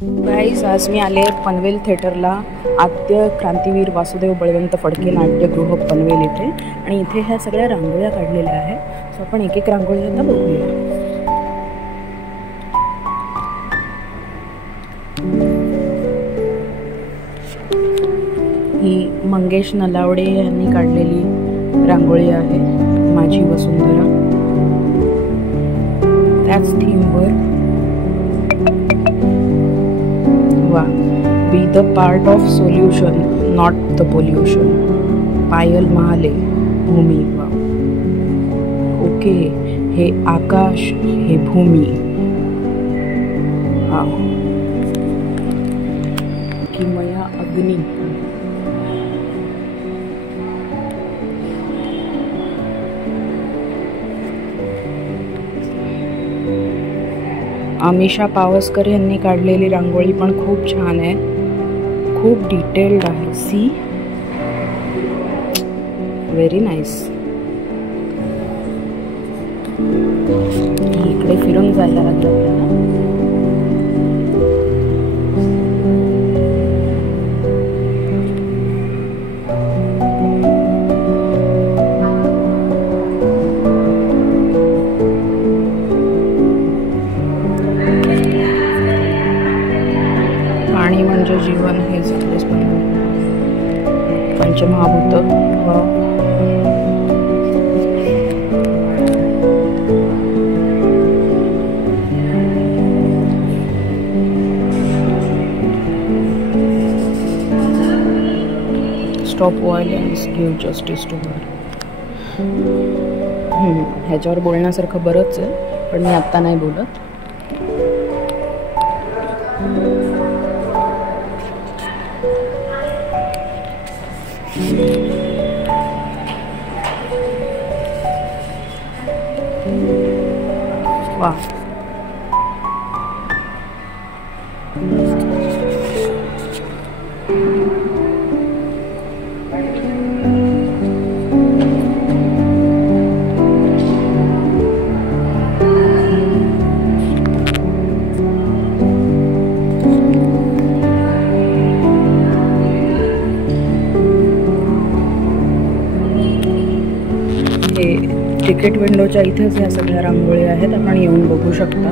गाईस, आज मी आले पनवेल थिएटरला आद्य क्रांतीवीर वासुदेव बळवंत फडके नाट्यगृह पनवेल इथे, आणि इथे ह्या सगळ्या रांगोळ्या काढलेल्या आहेत. सो आपण एक एक रांगोळी आता बघूया. ही मंगेश नलावडे यांनी काढलेली रांगोळी आहे, माझी वसुंधरा. त्याच थीमवर be the part of solution not the pollution, Payal Mahale, Bhumi. वा, ओके. हे आकाश, हे भूमी. हा, किमया अग्नी. अमिषा पावसकर यांनी काढलेली रांगोळी पण खूप छान आहे, खूप डिटेल्ड आहे. सी, व्हेरी नाईस. इकडे फिरून जायला लागलं आपल्याला. पाणी म्हणजे जीवन, हे सगळेच पंचमहाभूत. Stop violence, give justice to her. ह्याच्यावर बोलण्यासारखं बरंच आहे, पण मी आत्ता नाही बोलत. वा, तिकीट विंडोच्या इथेच ह्या सगळ्या रांगोळी आहेत, आपण येऊन बघू शकता.